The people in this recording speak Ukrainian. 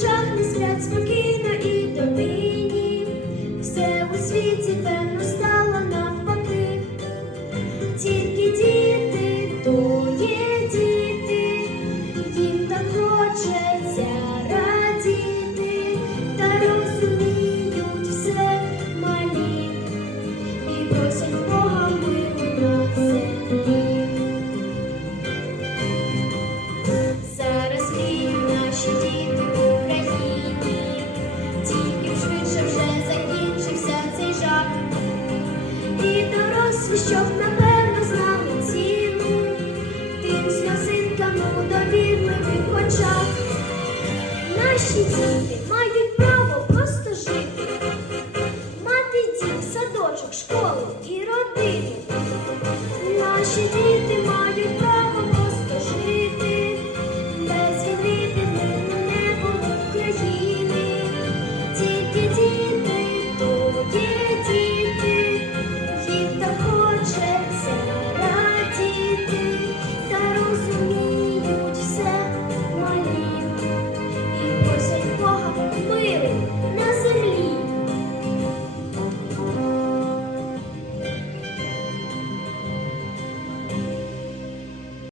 I'm darkness gets spooky. Щоб напевно знали ціну тим сльозинкам у довірливих очах. Наші діти мають право просто жити, мати дім, садочок, школу і родину.